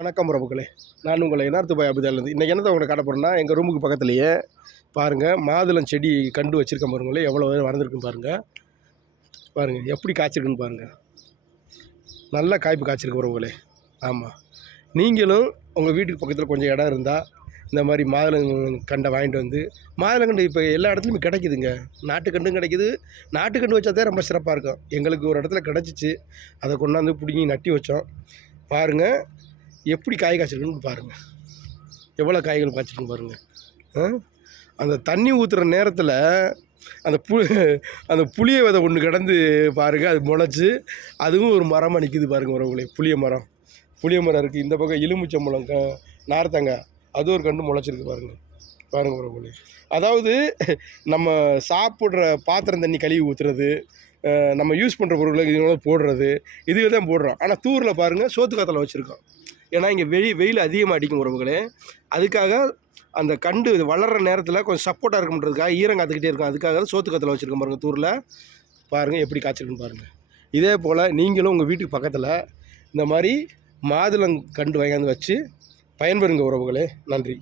வணக்கம் உறவுகளே, நான் உங்களை என்ஆர் துபாய் அபுதாலேருந்து இன்றைக்கி என்னத்தை உங்களை காட்ட போகிறேன்னா, எங்கள் ரூமுக்கு பக்கத்துலேயே பாருங்கள் மாதுளம் செடி கண்டு வச்சுருக்கேன் பாருங்களே, எவ்வளோ வளர்ந்துருக்குன்னு பாருங்கள். பாருங்கள் எப்படி காய்ச்சிருக்குன்னு பாருங்கள். நல்லா காய்ப்பு காய்ச்சிருக்கு உறவுகளே. ஆமாம், நீங்களும் உங்கள் வீட்டுக்கு பக்கத்தில் கொஞ்சம் இடம் இருந்தால் இந்த மாதிரி மாதுளங்கண்டை வாங்கிட்டு வந்து, மாதுளங்கண்டு இப்போ எல்லா இடத்துலையுமே கிடைக்குதுங்க. நாட்டுக்கண்டும் கிடைக்குது. நாட்டுக்கண்டு வச்சா தான் ரொம்ப சிறப்பாக இருக்கும். எங்களுக்கு ஒரு இடத்துல கிடச்சிச்சு, அதை கொண்டாந்து பிடுங்கி நட்டி வச்சோம். பாருங்கள் எப்படி காய் காய்ச்சிருக்குன்னு பாருங்கள், எவ்வளோ காய்கள் காய்ச்சிருக்குன்னு பாருங்கள். அந்த தண்ணி ஊற்றுற நேரத்தில் அந்த புளிய விதை ஒன்று கிடந்து பாருங்கள், அது முளைச்சி அதுவும் ஒரு மரமாக நிற்கிது பாருங்கள் உறவுகளே. புளிய மரம் இருக்குது. இந்த பக்கம் எலுமிச்சம்பழம் நார்த்தங்காய் அது ஒரு கண்டு முளைச்சிருக்கு பாருங்கள் உறவுகளே. அதாவது நம்ம சாப்பிட்ற பாத்திரம் தண்ணி கழுவி ஊற்றுறது, நம்ம யூஸ் பண்ணுற பொருட்களை இதனால போடுறது, இதுக்கு தான் போடுறோம். ஆனால் தூரில் பாருங்கள் சோத்து காத்தில் வச்சுருக்கோம். ஏன்னா இங்கே வெயில் அதிகமாக அடிக்கும் உறவுகளே. அதுக்காக அந்த கண்டு வளர்கிற நேரத்தில் கொஞ்சம் சப்போர்ட்டாக இருக்குன்றதுக்காக ஈரம் காத்துக்கிட்டே இருக்கும். அதுக்காக சோத்து காத்தில் வச்சுருக்கோம் பாருங்கள். தூரில் பாருங்கள் எப்படி காய்ச்சிருக்குன்னு பாருங்கள். இதே போல் நீங்களும் உங்கள் வீட்டுக்கு பக்கத்தில் இந்த மாதிரி மாதுளம் கண்டு வாங்கி வச்சு பயன்பெறுங்க உறவுகளே. நன்றி.